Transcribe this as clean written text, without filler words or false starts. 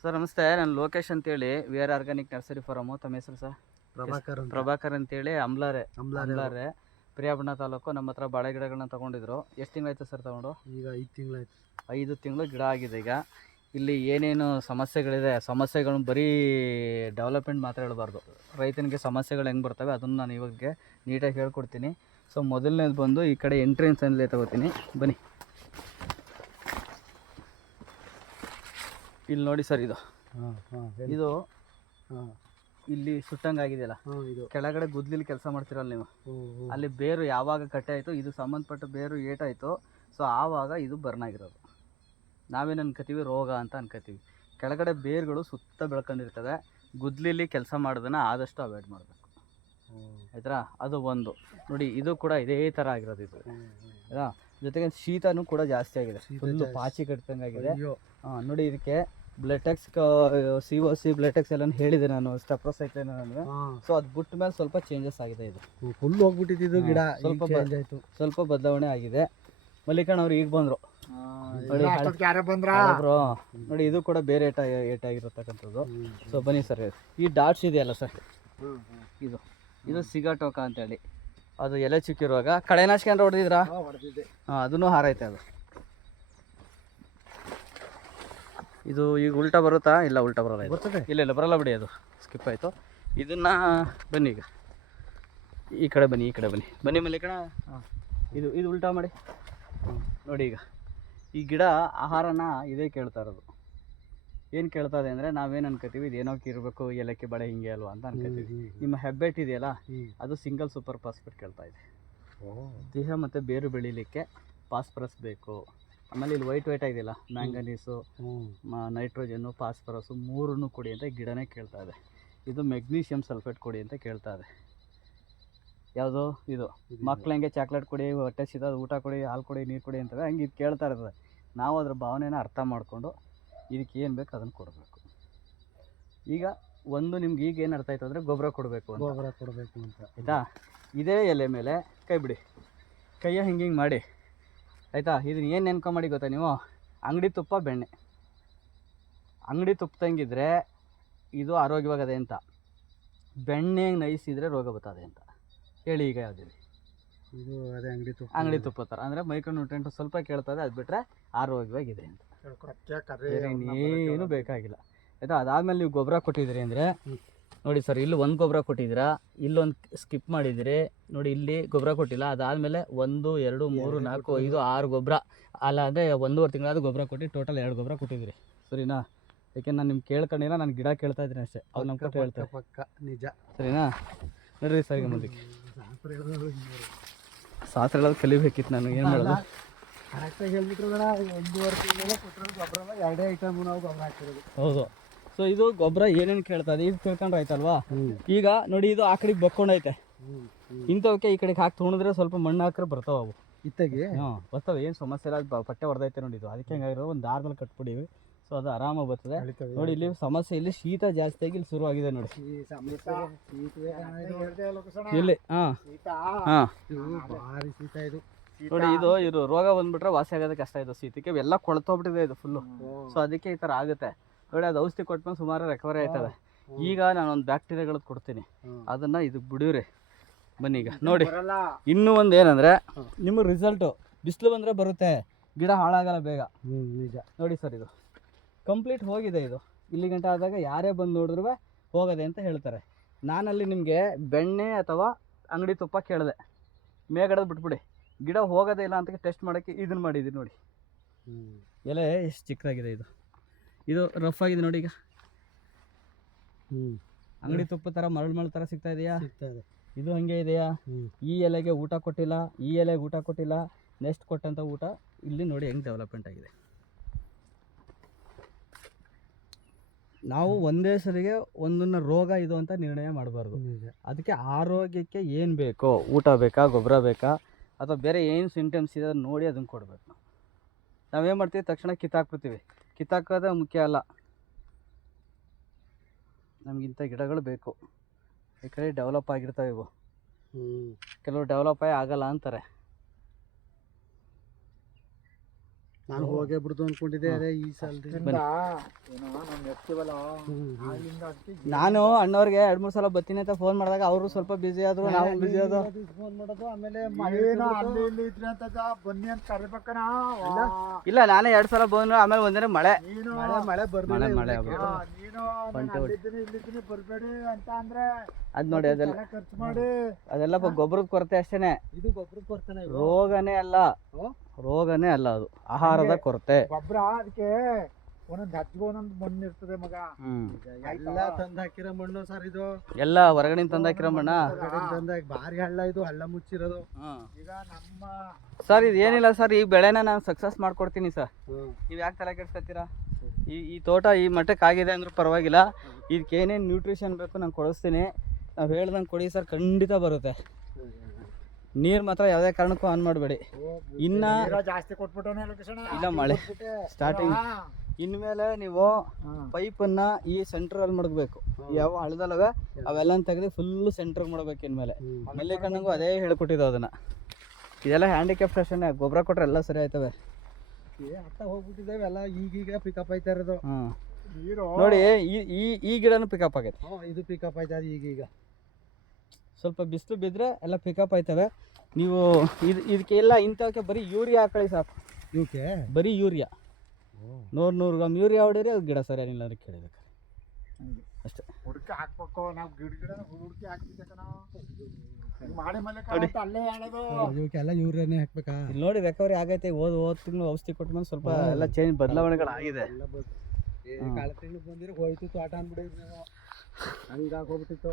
Sir ನಮಸ್ತೆ, ನಾನು ಲೋಕೇಶ್ ಅಂತೇಳಿ we are organic nursery form. ತಮ್ಮ ಹೆಸರು ಸರ್? ಪ್ರಭಾಕರ್ ಅಂತೇಳಿ ಅಮ್ಲಾರೆ ಪ್ರಿಯಾಬಣ್ಣ ತಾಲೂಕು. ನಮ್ಮ ಹತ್ರ ಬಾಳೆ ಗಿಡಗಳನ್ನ ತೊಗೊಂಡಿದ್ರು. ಎಷ್ಟು ತಿಂಗಳಾಯ್ತು ಸರ್ ತೊಗೊಂಡು? ಈಗ 5 ತಿಂಗಳಾಯ್ತು. 5 ತಿಂಗಳು ಗಿಡ ಆಗಿದೆ. ಈಗ ಇಲ್ಲಿ ಏನೇನು ಸಮಸ್ಯೆಗಳಿದೆ, ಸಮಸ್ಯೆಗಳನ್ನ ಬರೀ ಡೆವಲಪ್ಮೆಂಟ್ ಮಾತ್ರ ಹೇಳಬಾರ್ದು. ರೈತನಿಗೆ ಸಮಸ್ಯೆಗಳು ಹೆಂಗೆ ಬರ್ತವೆ ಅದನ್ನು ನಾನು ಇವಾಗ ನೀಟಾಗಿ ಹೇಳ್ಕೊಡ್ತೀನಿ. ಸೊ ಮೊದಲನೇದು ಬಂದು ಈ ಕಡೆ ಎಂಟ್ರೆನ್ಸಲ್ಲೇ ತಗೋತೀನಿ, ಬನ್ನಿ. ಇಲ್ಲಿ ನೋಡಿ ಸರ್, ಇದು ಇಲ್ಲಿ ಸುಟ್ಟಂಗೆ ಆಗಿದೆಯಲ್ಲ, ಕೆಳಗಡೆ ಗುದ್ಲಿಲಿ ಕೆಲಸ ಮಾಡ್ತಿರಲ್ಲ ನೀವು, ಅಲ್ಲಿ ಬೇರು ಯಾವಾಗ ಕಟ್ಟೆ ಆಯಿತು, ಇದು ಸಂಬಂಧಪಟ್ಟ ಬೇರು ಏಟಾಯಿತು, ಸೊ ಆವಾಗ ಇದು ಬರ್ನ್ ಆಗಿರೋದು. ನಾವೇನು ಅನ್ಕೋತೀವಿ ರೋಗ ಅಂತ ಅನ್ಕೋತೀವಿ. ಕೆಳಗಡೆ ಬೇರುಗಳು ಸುತ್ತ ಬೆಳ್ಕೊಂಡಿರ್ತವೆ. ಗುದ್ಲಿಲಿ ಕೆಲಸ ಮಾಡೋದನ್ನು ಆದಷ್ಟು ಅವಾಯ್ಡ್ ಮಾಡಬೇಕು, ಆಯ್ತಾ? ಅದು ಒಂದು ನೋಡಿ. ಇದು ಕೂಡ ಇದೇ ಥರ ಆಗಿರೋದು ಇದು, ಆಯ್ತಾ? ಜೊತೆಗೆ ಶೀತನೂ ಕೂಡ ಜಾಸ್ತಿ ಆಗಿದೆ, ಫುಲ್ಲು ಪಾಚಿ ಕಟ್ತಂಗೆ ಆಗಿದೆ. ನೋಡಿ, ಇದಕ್ಕೆ ಬ್ಲೆಟೆಕ್ಸ್, COC ಬ್ಲೆಟೆಕ್ಸ್ ಎಲ್ಲ ಹೇಳಿದೆ ನಾನು, ಸ್ಟೆಪ್ರೋಸೈಕ್ಲಿನ್ ನನಗೆ. ಸೊ ಅದು ಬಿಟ್ಟ ಮೇಲೆ ಸ್ವಲ್ಪ ಚೇಂಜಸ್ ಆಗಿದೆ. ಇದು ಫುಲ್ ಹೋಗ್ಬಿಟ್ಟಿದ್ದು ಗಿಡ, ಸ್ವಲ್ಪ ಬದಲಾವಣೆ ಆಗಿದೆ. ಮಲ್ಲಿಕಣ್ಣ ಅವ್ರು ಈಗ ಬಂದರು ನೋಡಿ. ಇದು ಕೂಡ ಬೇರೆ ಏಟಾಗಿರತಕ್ಕಂಥದ್ದು. ಸೊ ಬನ್ನಿ ಸರ್, ಈ ಡಾಟ್ಸ್ ಇದೆಯಲ್ಲ ಸರ್, ಇದು ಸಿಗಾಟೋಕ ಅಂತೇಳಿ, ಅದು ಎಲೆ ಚಿಕ್ಕಿರುವಾಗ ಕಳೆನಾಶಕ ಏನಾರು ಹೊಡೆದಿದ್ರಾ? ಅದನ್ನು ಹಾರೈತೆ. ಅದು ಇದು ಈಗ ಉಲ್ಟಾ ಬರುತ್ತಾ? ಇಲ್ಲ, ಉಲ್ಟಾ ಬರೋಲ್ಲ. ಇಲ್ಲ ಬರಲ್ಲ ಬಿಡಿ, ಅದು ಸ್ಕಿಪ್ ಆಯಿತು. ಇದನ್ನು ಬನ್ನಿ, ಈಗ ಈ ಕಡೆ ಬನ್ನಿ ಮಲ್ಲಿಕಣ. ಇದು ಉಲ್ಟಾ ಮಾಡಿ ನೋಡಿ. ಈಗ ಈ ಗಿಡ ಆಹಾರನ ಇದೇ ಕೇಳ್ತಾ ಇರೋದು. ಏನು ಕೇಳ್ತಾ ಇದೆ ಅಂದರೆ, ನಾವೇನು ಅನ್ಕೋತೀವಿ ಇದೇನೋಕೆ ಇರಬೇಕು, ಏಲಕ್ಕಿ ಬಳೆ ಹಿಂಗೆ ಅಲ್ವಾ ಅಂತ ಅನ್ಕೋತೀವಿ. ನಿಮ್ಮ ಹೆಬ್ಬೆಟ್ ಇದೆಯಲ್ಲ, ಅದು ಸಿಂಗಲ್ ಸೂಪರ್ ಫಾಸ್ಫೇಟ್ ಕೇಳ್ತಾ ಇದೆ. ದೇಹ ಮತ್ತು ಬೇರು ಬೆಳೀಲಿಕ್ಕೆ ಫಾಸ್ಫರಸ್ ಬೇಕು. ಆಮೇಲೆ ಇಲ್ಲಿ ವೈಟ್ ಆಗಿದೆಯಲ್ಲ, ಮ್ಯಾಂಗನೀಸು, ನೈಟ್ರೋಜನ್ನು, ಫಾಸ್ಫರಸ್ಸು ಮೂರನ್ನು ಕೊಡಿ ಅಂತ ಗಿಡನೇ ಕೇಳ್ತಾ ಇದೆ. ಇದು ಮೆಗ್ನೀಷಿಯಮ್ ಸಲ್ಫೇಟ್ ಕೊಡಿ ಅಂತ ಕೇಳ್ತಾ ಇದೆ. ಯಾವುದು ಇದು? ಮಕ್ಳಂಗೆ ಚಾಕ್ಲೇಟ್ ಕೊಡಿ, ಹೊಟ್ಟೆ ಸಿದ ಊಟ ಕೊಡಿ, ಹಾಲು ಕೊಡಿ, ನೀರು ಕೊಡಿ ಅಂತವೆ, ಹಂಗೆ ಇದು ಕೇಳ್ತಾ ಇರ್ತದೆ. ನಾವು ಅದ್ರ ಭಾವನೆನ ಅರ್ಥ ಮಾಡಿಕೊಂಡು ಇದಕ್ಕೆ ಏನು ಬೇಕು ಅದನ್ನು ಕೊಡಬೇಕು. ಈಗ ಒಂದು ನಿಮ್ಗೆ ಈಗ ಏನು ಅರ್ಥ ಆಯ್ತು ಅಂದರೆ ಗೊಬ್ಬರ ಕೊಡಬೇಕು ಅಂತ, ಆಯಿತಾ? ಇದೇ ಎಲೆ ಮೇಲೆ ಕೈ ಬಿಡಿ, ಕೈಯ ಹಿಂಗೆ ಮಾಡಿ, ಆಯಿತಾ? ಇದನ್ನ ಏನು ನೆನ್ಕೊಂಬಿಡಿ ಗೊತ್ತಾ ನೀವು? ಅಂಗಡಿ ತುಪ್ಪ, ಬೆಣ್ಣೆ. ಅಂಗಡಿ ತುಪ್ಪದಂಗಿದ್ರೆ ಇದು ಆರೋಗ್ಯವಾಗದೆ ಅಂತ, ಬೆಣ್ಣೆ ನಯಿಸಿದರೆ ರೋಗ ಬರ್ತದೆ ಅಂತ ಹೇಳಿ. ಈಗ ಯಾವುದಿದೆ? ಇದು ಅದೇ ಅಂಗಡಿ ತುಪ್ಪ ಥರ, ಅಂದರೆ ಮೈಕ್ರೋನ್ಯೂಟ್ರಿಯೆಂಟ್ ಸ್ವಲ್ಪ ಕೇಳ್ತದೆ, ಅದು ಬಿಟ್ಟರೆ ಆರೋಗ್ಯವಾಗಿದೆ ಅಂತ. ಬೇರೆ ಇನ್ನೇನು ಬೇಕಾಗಿಲ್ಲ, ಆಯಿತಾ? ಅದಾದಮೇಲೆ ನೀವು ಗೊಬ್ಬರ ಕೊಟ್ಟಿದ್ದೀರಿ ಅಂದರೆ ನೋಡಿ ಸರ್, ಇಲ್ಲಿ ಒಂದು ಗೊಬ್ಬರ ಕೊಟ್ಟಿದ್ದೀರಾ, ಇಲ್ಲೊಂದು ಸ್ಕಿಪ್ ಮಾಡಿದ್ದೀರಿ ನೋಡಿ. ಇಲ್ಲಿ ಗೊಬ್ಬರ ಕೊಟ್ಟಿಲ್ಲ. ಅದಾದಮೇಲೆ 1, 2, 3, 4, 5, 6 ಗೊಬ್ಬರ, ಅಲ್ಲ ಅಂದರೆ 1.5 ತಿಂಗಳಾದ ಗೊಬ್ಬರ ಕೊಟ್ಟು ಟೋಟಲ್ 2 ಗೊಬ್ಬರ ಕೊಟ್ಟಿದ್ದೀರಿ, ಸರಿನಾ? ಯಾಕೆಂದ್ರೆ ನಾನು ನಿಮ್ಗೆ ಕೇಳ್ಕೊಂಡಿಲ್ಲ, ನಾನು ಗಿಡ ಕೇಳ್ತಾ ಇದ್ದೀನಿ ಅಷ್ಟೇ. ಅವ್ರು ನಮ್ಮ ಕೊಟ್ಟು ಹೇಳ್ತಾರೆ, ಪಕ್ಕ ನಿಜ, ಸರಿನಾ? ನೋಡ್ರಿ ಸರ್, ಈಗ ಮುಂದಕ್ಕೆ ಶಾಸ್ತ್ರ ಹೇಳೋದು ಕಲಿಬೇಕಿತ್ತು ನಾನು. ಏನು ಮಾಡೋದು? ಕರೆಕ್ಟಾಗಿ ಹೇಳ್ಬಿಟ್ರು ಬೇಡ. 1.5 ತಿಂಗಳ ಕೊಟ್ಟರೆ ಗೊಬ್ಬರ 2 ಐಟಮ್ ನಾವು ಗೊಬ್ಬರ ಹಾಕ್ತಿರೋದು. ಹೌದು. ಸೊ ಇದು ಗೊಬ್ಬರ ಏನೇನು ಕೇಳ್ತದೆ ಇದು ತಿಳ್ಕೊಂಡ್ರೆ ಆಯ್ತಲ್ವಾ? ಈಗ ನೋಡಿ, ಇದು ಆ ಕಡೆಗೆ ಬಕ್ಕೊಂಡೈತೆ. ಇಂಥವಕ್ಕೆ ಈ ಕಡೆಗೆ ಹಾಕಿ ತೊಗೊಂಡ್ರೆ ಸ್ವಲ್ಪ ಮಣ್ಣು ಹಾಕಿದ್ರೆ ಬರ್ತಾವೆ ಅವು ಇತ್ತಾಗಿ. ಬರ್ತವೆ, ಏನು ಸಮಸ್ಯೆ ಇಲ್ಲ. ಅದು ಪಟ್ಟೆ ಹೊಡೆದೈತೆ ನೋಡಿ. ಇದು ಅದಕ್ಕೆ ಹೆಂಗಾಗಿರೋ ಒಂದು ದಾರದಲ್ಲಿ ಕಟ್ಬಿಡಿ, ಸೊ ಅದು ಆರಾಮಾಗಿ ಬರ್ತದೆ ನೋಡಿ. ಇಲ್ಲಿ ಸಮಸ್ಯೆ, ಇಲ್ಲಿ ಶೀತ ಜಾಸ್ತಿಯಾಗಿ ಇಲ್ಲಿ ಶುರುವಾಗಿದೆ ನೋಡಿ. ಇಲ್ಲಿ ನೋಡಿ, ಇದು ರೋಗ ಬಂದ್ಬಿಟ್ರೆ ವಾಸಿ ಆಗೋದಕ್ಕೆ ಕಷ್ಟ. ಇದು ಶೀತಕ್ಕೆ ಎಲ್ಲ ಕೊಳ್ತೋಗ್ಬಿಟ್ಟಿದೆ ಇದು ಫುಲ್ಲು. ಸೊ ಅದಕ್ಕೆ ಈ ಥರ ಆಗುತ್ತೆ ನೋಡಿ. ಅದು ಔಷಧಿ ಕೊಟ್ಮೇಲೆ ಸುಮಾರು ರಿಕವರಿ ಆಯ್ತವೆ. ಈಗ ನಾನೊಂದು ಬ್ಯಾಕ್ಟೀರಿಯಾಗಳದ್ದು ಕೊಡ್ತೀನಿ, ಅದನ್ನು ಇದಕ್ಕೆ ಬಿಡಿವ್ರಿ. ಬನ್ನಿ ಈಗ ನೋಡಿ. ಇನ್ನೂ ಒಂದು ಏನಂದರೆ, ನಿಮಗೆ ರಿಸಲ್ಟು ಬಿಸಿಲು ಬಂದರೆ ಬರುತ್ತೆ, ಗಿಡ ಹಾಳಾಗಲ್ಲ ಬೇಗ. ನಿಜ ನೋಡಿ ಸರ್, ಇದು ಕಂಪ್ಲೀಟ್ ಹೋಗಿದೆ. ಇದು ಇಲ್ಲಿ ಗಂಟೆ ಆದಾಗ ಯಾರೇ ಬಂದು ನೋಡಿದ್ರು ಹೋಗದೆ ಅಂತ ಹೇಳ್ತಾರೆ. ನಾನಲ್ಲಿ ನಿಮಗೆ ಬೆಣ್ಣೆ ಅಥವಾ ಅಂಗಡಿ ತುಪ್ಪ ಕೇಳಿದೆ, ಮೇಗಡದು ಬಿಟ್ಬಿಡಿ, ಗಿಡ ಹೋಗೋದೇ ಇಲ್ಲ ಅಂತ ಟೆಸ್ಟ್ ಮಾಡೋಕ್ಕೆ ಇದನ್ನು ಮಾಡಿದ್ದೀನಿ ನೋಡಿ. ಎಲೆ ಎಷ್ಟು ಚಿಕ್ಕದಾಗಿದೆ. ಇದು ರಫ್ ಆಗಿದೆ ನೋಡಿ. ಈಗ ಅಂಗಡಿ ತುಪ್ಪ ಥರ ಮರಳು ಥರ ಸಿಗ್ತಾ ಇದೆಯಾ? ಇದು ಹಂಗೆ ಇದೆಯಾ? ಈ ಎಲೆಗೆ ಊಟ ಕೊಟ್ಟಿಲ್ಲ, ಈ ಎಲೆಗೆ ಊಟ ಕೊಟ್ಟಿಲ್ಲ, ನೆಕ್ಸ್ಟ್ ಕೊಟ್ಟಂಥ ಊಟ ಇಲ್ಲಿ ನೋಡಿ ಹೆಂಗೆ ಡೆವಲಪ್ಮೆಂಟ್ ಆಗಿದೆ. ನಾವು ಒಂದೇ ಸರಿಗೆ ಒಂದನ್ನು ರೋಗ ಇದು ಅಂತ ನಿರ್ಣಯ ಮಾಡಬಾರ್ದು. ಅದಕ್ಕೆ ಆರೋಗ್ಯಕ್ಕೆ ಏನು ಬೇಕೋ, ಊಟ ಬೇಕಾ, ಗೊಬ್ಬರ ಬೇಕಾ, ಅಥವಾ ಬೇರೆ ಏನು ಸಿಂಟಮ್ಸ್ ಇದೆ ಅದನ್ನು ನೋಡಿ ಅದನ್ನು ಕೊಡಬೇಕು. ನಾವೇನು ಮಾಡ್ತೀವಿ, ತಕ್ಷಣ ಕಿತ್ತಾಕ್ಬಿಡ್ತೀವಿ. ಕಿತ್ತಾಕೋದೇ ಮುಖ್ಯ ಅಲ್ಲ, ನಮಗಿಂಥ ಗಿಡಗಳು ಬೇಕು. ಈ ಕಡೆ ಡೆವಲಪ್ ಆಗಿರ್ತವೆ ಇವು, ಕೆಲವರು ಡೆವಲಪ್ ಆಗಲ್ಲ ಅಂತಾರೆ. ನಾನು ಹೋಗೇ ಬಿಡ್ದು ಅನ್ಕೊಂಡಿದ್ದೆ ಅದೇ ಈ ಸಲ ನಾನು ಅಣ್ಣವ್ರಿಗೆ 2-3 ಸಲ ಬರ್ತೀನಿ ಅಂತ ಫೋನ್ ಮಾಡಿದಾಗ ಅವರು ಸ್ವಲ್ಪ ಬಿಸಿ ಆದ್ರು, ನಾವು ಬಿಸಿ ಆದ್ರು. ಫೋನ್ ಮಾಡೋದು ಆಮೇಲೆ ಬನ್ನಿ ಅಂತ ಕರಿಬೇಕನ. ಇಲ್ಲ ನಾನೇ 2 ಸಲ ಬಂದ್ರು, ಆಮೇಲೆ ಒಂದಿನ ಮಳೆ ಮಳೆ ಬರ್ದಿಲ್ಲ ಮಳೆ ಇಲ್ಲಿದ್ದೀನಿ ಬರ್ಬೇಡಿ ಅಂತ ಅಂದ್ರೆ ಅದ್ ನೋಡಿ ಅದೆಲ್ಲ ಖರ್ಚು ಮಾಡಿ ಅದೆಲ್ಲ ಗೊಬ್ಬರದ ಕೊರತೆ ಅಷ್ಟೇನೆ, ಇದು ಗೊಬ್ಬರ ಕೊಡ್ತಾನೆ. ರೋಗನೇ ಅಲ್ಲ ಅದು ಆಹಾರದ ಕೊರತೆ. ಗೊಬ್ಬರ ಅದಕ್ಕೆ ಒಂದೊಂದು ಹಜ್ಜಿಗೆ ಒಂದೊಂದು ಮಣ್ಣು ಇರ್ತದೆ ಮಗ. ಎಲ್ಲ ತಂದು ಹಾಕಿರೋ ಮಣ್ಣು ಸರ್ ಇದು, ಎಲ್ಲ ಹೊರಗಡೆ ತಂದು ಹಾಕಿರೋ ಮಣ್ಣ. ಭಾರಿ ಹಳ್ಳ ಇದು, ಹಳ್ಳ ಮುಚ್ಚಿರೋದು. ಈಗ ನಮ್ಮ ಸರ್ ಇದು ಏನಿಲ್ಲ ಸರ್, ಈ ಬೆಳೆನ ನಾನು ಸಕ್ಸಸ್ ಮಾಡ್ಕೊಡ್ತೀನಿ ಸರ್. ನೀವು ಯಾಕೆ ತಲೆ ಕೆಡ್ಸ್ಕೊತೀರಾ? ಈ ತೋಟ ಈ ಮಟ್ಟಕ್ಕೆ ಆಗಿದೆ ಅಂದ್ರೂ ಪರವಾಗಿಲ್ಲ, ಇದಕ್ಕೆ ಏನೇನು ನ್ಯೂಟ್ರಿಷನ್ ಬೇಕು ನಾನು ಕೊಡಿಸ್ತೀನಿ. ನಾವು ಹೇಳ್ದಂಗೆ ಕೊಡಿ ಸರ್, ಖಂಡಿತ ಬರುತ್ತೆ. ನೀರು ಮಾತ್ರ ಯಾವುದೇ ಕಾರಣಕ್ಕೂ ಆನ್ ಮಾಡಬೇಡಿ. ಇನ್ನು ಜಾಸ್ತಿ ಕೊಟ್ಬಿಟ್ಟವನೇ ಇಲ್ಲ, ಮಳೆ ಸ್ಟಾರ್ಟಿಂಗ್. ಇನ್ಮೇಲೆ ನೀವು ಪೈಪನ್ನು ಈ ಸೆಂಟ್ರಲ್ಲಿ ಮಡಗಬೇಕು. ಯಾವ ಹಳದಲ್ಲವೆ ಅವೆಲ್ಲ ತೆಗೆದು ಫುಲ್ಲು ಸೆಂಟ್ರಿಗೆ ಮಾಡಬೇಕು. ಇನ್ಮೇಲೆ ಮಲ್ಲಿ ಕಣ್ಣಂಗೂ ಅದೇ ಹೇಳ್ಕೊಟ್ಟಿದ್ದು ಅದನ್ನು. ಇದೆಲ್ಲ ಹ್ಯಾಂಡಿಕ್ಯಾಪ್ ಅಷ್ಟೇ, ಗೊಬ್ಬರ ಕೊಟ್ಟರೆ ಎಲ್ಲ ಸರಿ ಆಯ್ತವೆ. ಅತ್ತ ಹೋಗ್ಬಿಟ್ಟಿದ್ದೇವೆ ಎಲ್ಲ, ಈಗೀಗ ಪಿಕಪ್ ಆಯ್ತಾ ಇರೋದು. ನೋಡಿ ಈ ಗಿಡನೂ ಪಿಕಪ್ ಆಗೈತೆ. ಇದು ಪಿಕಪ್ ಆಯ್ತಾ ಈಗೀಗ. ಸ್ವಲ್ಪ ಬಿಸಿಲು ಬಿದ್ದರೆ ಎಲ್ಲ ಪಿಕಪ್ ಆಯ್ತವೆ. ನೀವು ಇದಕ್ಕೆಲ್ಲ ಇಂಥವಕ್ಕೆ ಬರೀ ಯೂರಿಯಾ ಹಾಕೊಳ್ಳಿ ಸಾಕು. ಇವಕ್ಕೆ ಬರೀ ಯೂರಿಯಾ 100 ಗ್ರಾಮ್ ಯೂರಿಯಾ ಹೊಡೀರಿ, ಅದು ಗಿಡ ಸರಿ ಏನಿಲ್ಲ ಅಂದ್ರೆ ಕೇಳಬೇಕು ಅಷ್ಟೇ. ಹುಡುಕಿ ಹಾಕ್ಬೇಕು ನಾವು, ಗಿಡ ಹುಡುಕಿ ಹಾಕ್ತಿದ್ದೆಲ್ಲ ಯೂರಿಯಾನೇ ಹಾಕ್ಬೇಕಾ? ಇಲ್ಲಿ ನೋಡಿ ರಿಕವರಿ ಆಗೈತೆ. ಹೋದ ತಿಂಗಳು ಔಷಧಿ ಕೊಟ್ಮೇಲೆ ಸ್ವಲ್ಪ ಎಲ್ಲ ಚೇಂಜ್ ಬದಲಾವಣೆಗಳಾಗಿದೆ. ಕಾಲ ತಿಂಗಳು ಬಂದಿರೋ ಹೋಯ್ತು ತೋಟ ಅಂದ್ಬಿಡಿದ್ರು, ಹಂಗಾಗೋಗ್ಬಿಟ್ಟಿತ್ತು.